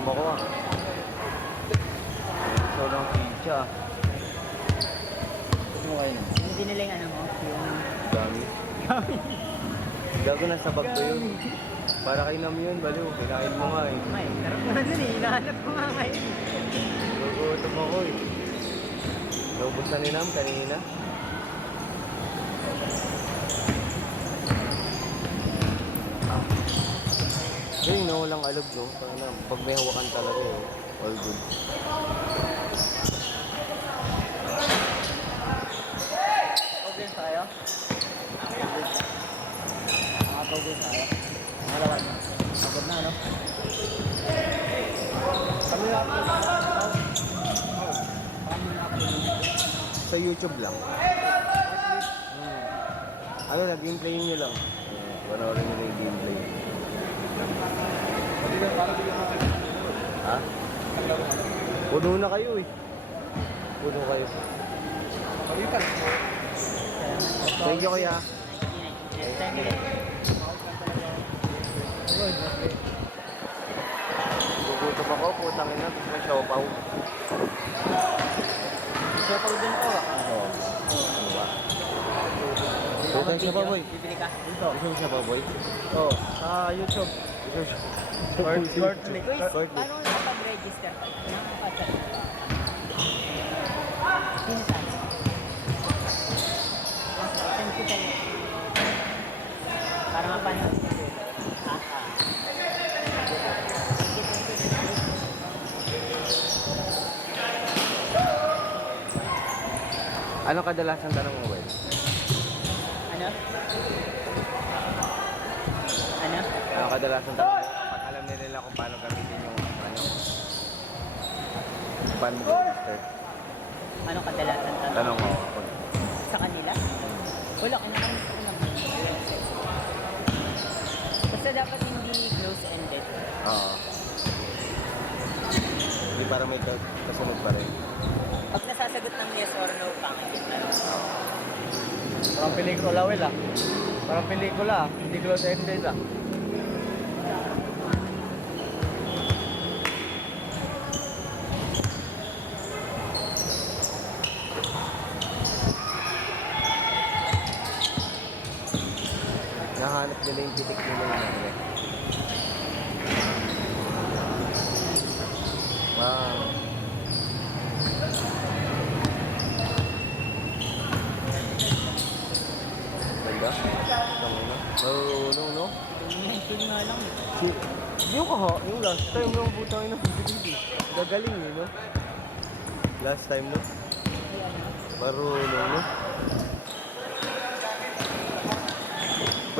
Nagugutom ako ah. So lang pizza. Ano kayo na? Yung binili ano mo? Yung... Dami. Dami. Gago na sa bag ko yun. Para kay Nam yun, baliw. Kinain mo nga eh. May, sarap naman dun eh. Hinahanap ko nga ngayon. Nagugutom ako eh. Naubos na ni Nam kanina. Yung nawalang alog no. Pag may hawakan talaga eh. All good. Okay tayo? Okay tayo? Malawan. Agad na ano? Kami na ako. Sa YouTube lang. Ano na, gameplay nyo lang. Panoorin nyo yung gameplay. Ha? Puno na kayo eh. Puno kayo. Thank you kuya. Thank you. Gugutom ako, putang ina. Gusto may siopaw. Siopaw din po. Oo. Ano ba? Putang siya pa boy. Bibili ka? Dito. Gusto siya pa boy? Oo. Sa YouTube. Shortly. Paano nakapag-register ka? Nakapag-chat ka? Pinsan. Thank you kayo. Para mapanood niyo po. Ano kadalasan tanong mo, Well? Ano? Ano? Ano kadalasan tanong mo? Pag alam nila kung paano gamitin yung ano? Paano mo register? Ano kadalasan Tanong mo. Pag... sa kanila? Wala, kinakamis ko lang. Basta dapat hindi close-ended. Oo. Hindi para may kasunod pa rin. Pag nasasagot ng yes or no, pangit. Parang pelikula, Will ah. Parang pelikula ah. Hindi close-ended ah. Nahanap nila yung titik nila yung nangyay. Wow. Ganda? Marunong, no? Hindi nga lang. Yung yung last time nung butang ina gagaling eh, no? Last time, no? Marunong, no?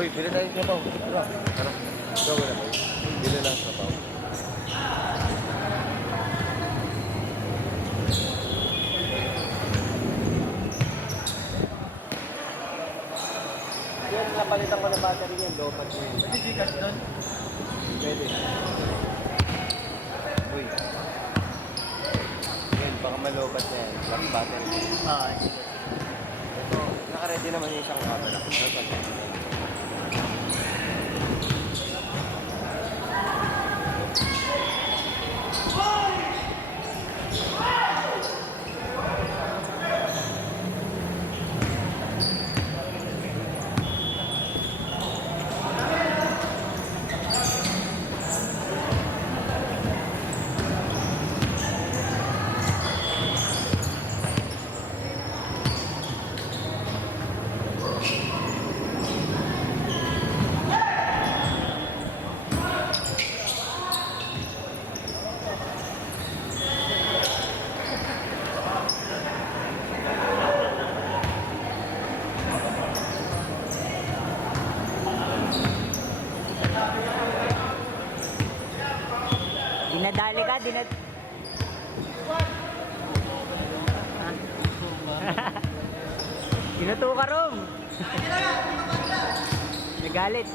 Uy, bili tayo sa pao. Tara. Tara. Ikaw wala kayo. Bili lang sa pao. Yan, napalitan ko ng battery niyan. Lopat ko yun. Pwede Gcash doon? Pwede. Uy. Yan, baka malobat na yan. Black battery. Ito, naka-ready naman yung isang camera. Dinadali ka, Tinuto ka, Rom! Nagalit.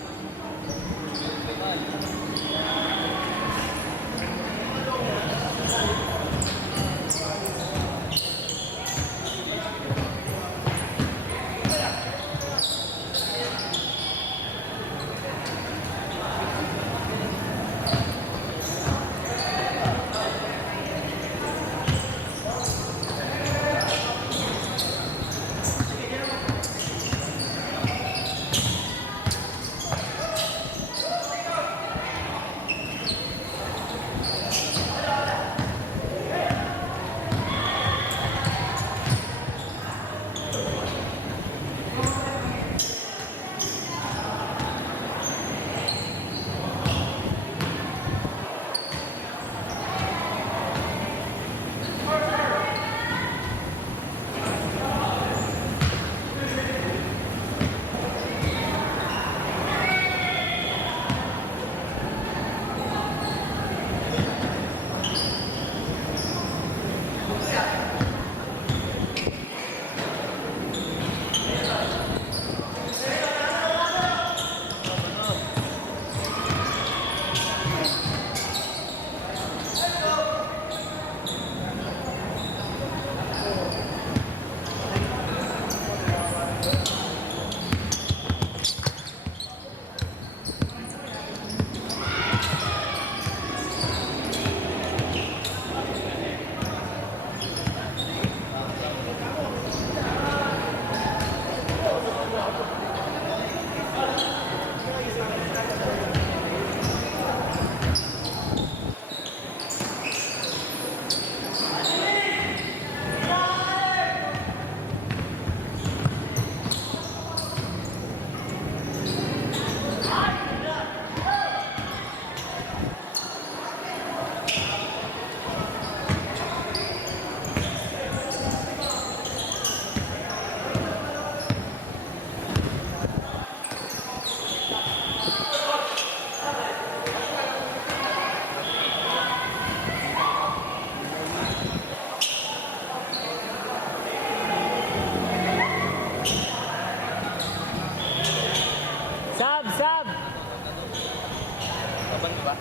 tuban, di ba?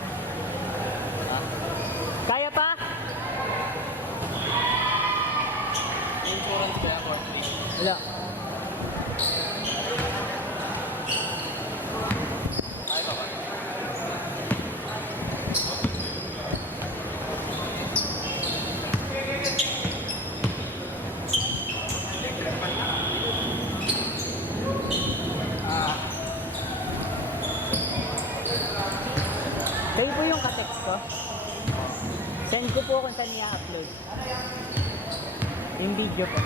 Ha? Kaya pa? Insurance kaya, 4-3. Wala. Ay, baba. Kayo po yung ka-text ko. Send ko po kung saan i-upload. Yung video po.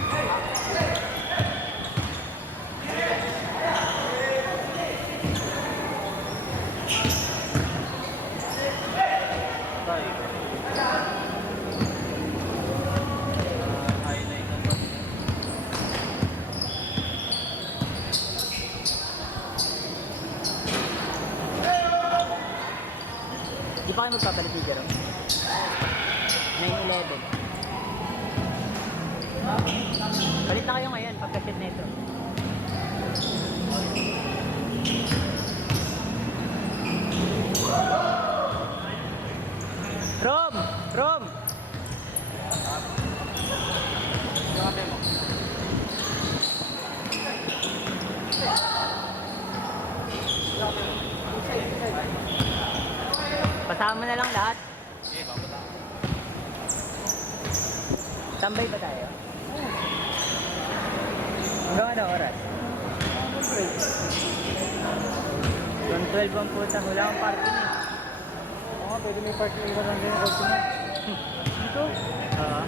Highlight ng bus. Di pa kayo magpapalit video ron? 9/11. Palit na kayo ngayon pagka-shoot na ito. Rom! Rom! Yung ate mo. Pasama na lang lahat. Okay, babata. Tambay ba tayo? Hanggang ano oras? 12 ang puta. Wala akong parking eh. Oo, pwede may parking iba lang din yung kotse mo. Dito? Oo.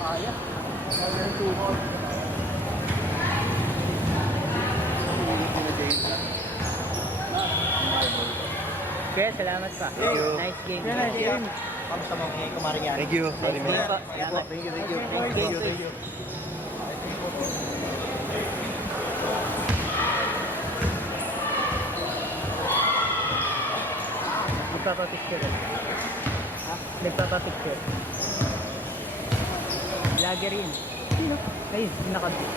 Kaya. Kaya ng tuhod. Kaya salamat pa. Thank you. Nice game. Yan, nice game. Kamusta mo kay Kumari yan? Thank you. Sorry, Thank you man. po. Salamat. Thank you, thank you. Thank you, thank you. Nagpapapicture. Ha? Nagpapapicture. Vlogger yun. Sino? Ayun, yung nakabit.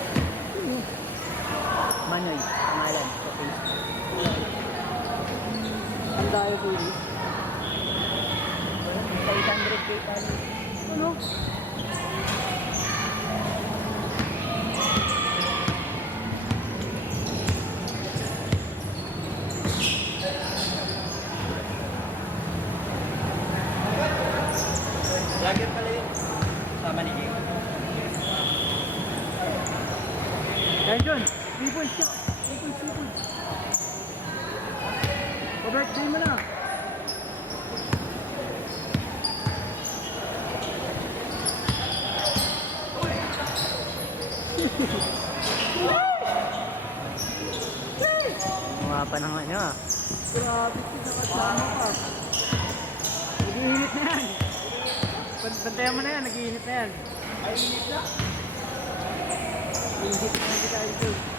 Manoy, pangalan. Sa Facebook. Ang dayo po yun. Sa 800k tali. Ano? Lagi pala yun. Sama ni Jake. Kaya dyan, 3 points siya. 3 points, 3 points. Pa-birthday mo na. Mga pa ng ano ah. Grabe, nakasama ka. Nag-iinit na yan. Bantayan mo na yan, nag-iinit na yan. Ay, init na? Init na hindi tayo dito.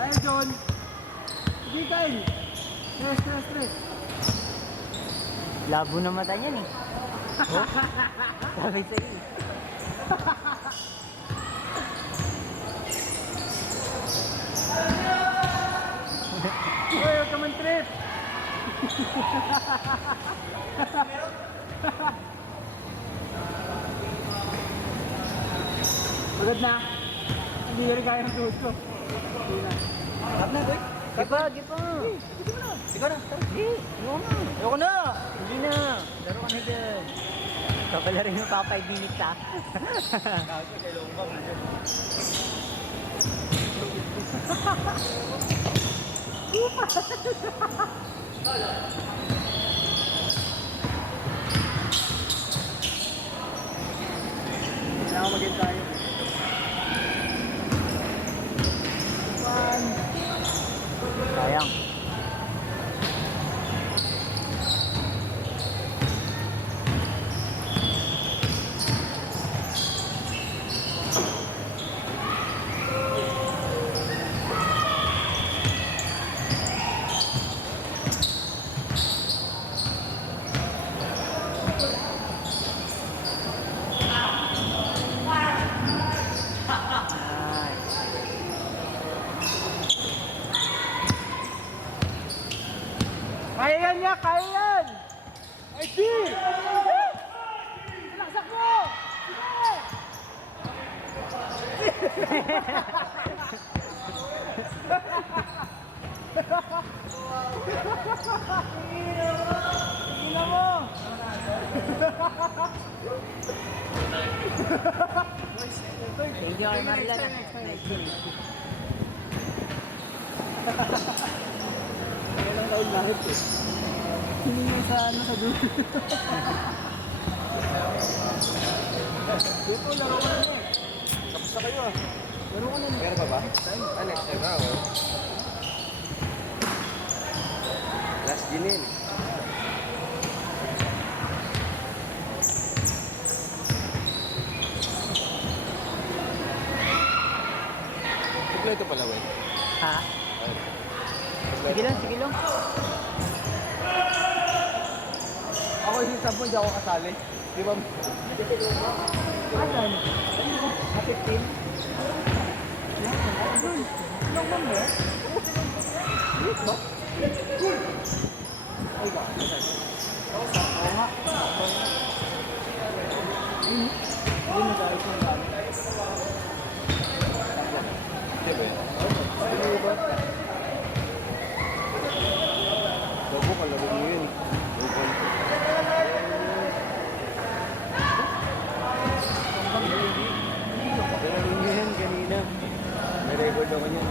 Tayo, John. Sige, Kyle. Stress. Labo na mata niyan eh. Oh? Sabi sa'yo eh. Uy, huwag ka man trip. Pagod na. Hindi na rin kaya ng tuhod ko. Hindi na. Tap na, boy. Gipa, gipa. Ikaw na. Tara. Hindi, ayoko na. Ayoko na. Hindi na. Laro ka na dyan. Kapala rin yung pa 5 minutes ah. Gago, kay Longbang. Kailangan maging tayo. Sayang. Kaya yan niya, kaya yan! ID! Laksak mo! Sige! Tingnan mo! Thank you, Marlon. Ilang taon lahit eh. Hindi nga sa ano sa dulo. Dito, laro ka na eh. Tapos na kayo ah. Laro ka na eh. Meron pa ba? Next time na ako. Last ginin. Ito pala, wait. Ha? Sige lang, sige lang. Ako yung sabon, di ako kasali. Di ba? Asan? Kapit-pin? Ilang man mo? Lit ba? Ay ba? Oo nga. Hindi mo dahil kung gano'n. Di ba yan? Ano ba? Lobo ka, laro mo yun. Lobo. Laro mo yan kanina. May record ako niya.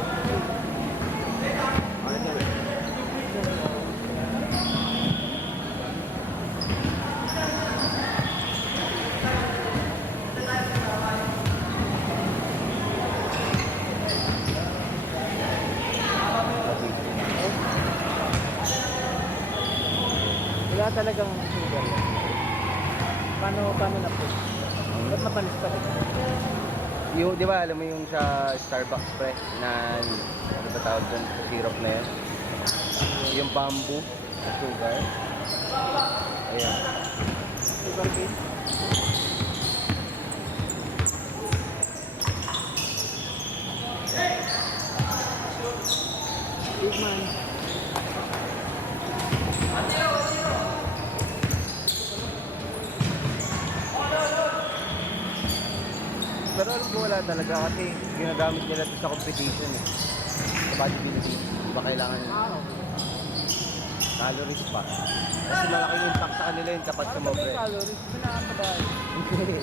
Ano yan? Wala talagang sugar yan. Paano na po? Ba't napanis pa rin? Yung, di ba, alam mo yung sa Starbucks pre na ano ba tawag doon sa syrup na yan? Yung bamboo sa sugar. Ayan. Sugar cane? Big man. Pero alam ko wala talaga kasi ginagamit nila ito sa competition eh. Sa bodybuilding. Di ba kailangan calories pa. Kasi malaking impact sa kanila yun kapag Ano ba sumobre. yung calories? Pinakatabahan.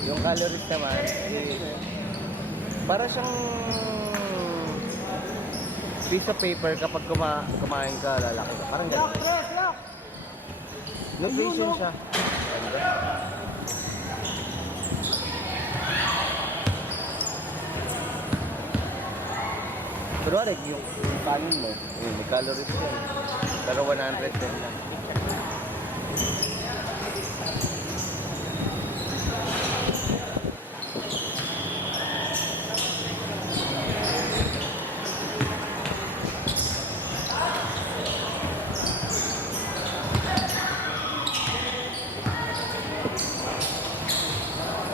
Yung calories naman, para siyang piece of paper kapag kumain ka, lalaki ka. Parang Lock, ganun. press, lock! Nutrition siya. Pero like, yung kanin mo, yun, may calories yan. Pero 110 lang.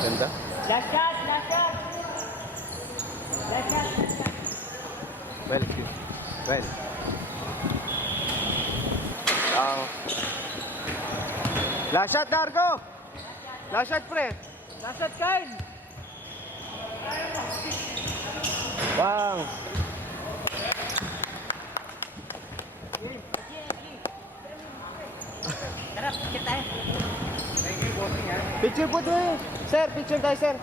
Ganda? Last shot, last shot. Last shot, last shot. Well, cute. Well. Last shot, Dargo! Last shot, pre! Last shot, Kyle! Bang! Tara, picture tayo. Picture po doon! Sir, picture tayo, sir!